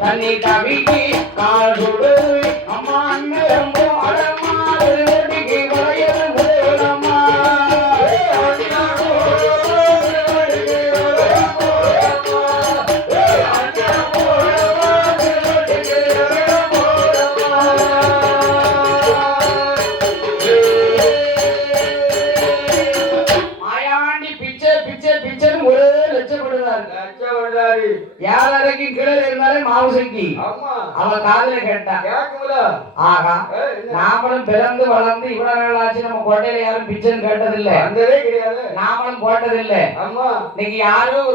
தண்ணி கவிக்கு கால் சுடு அம்மா அண்ணன் அடமாடிக்கு வளையல் போலம்மா மாயாண்டி பிச்சை பிச்சை பிச்சைன்னு ஒரே லட்சப்படுறாரு யாரைக்கு கீழே இருந்தாலே மாவுசைக்கு அவன் காதல கேட்டா ஆகா நாமளும் பிறந்து வளர்ந்து இவ்வளவு நாள் ஆச்சு நம்ம கோட்டையில யாரும் பிச்சைன்னு கேட்டதில்லை நாமளும் போட்டதில்லை இன்னைக்கு யாரோ ஒரு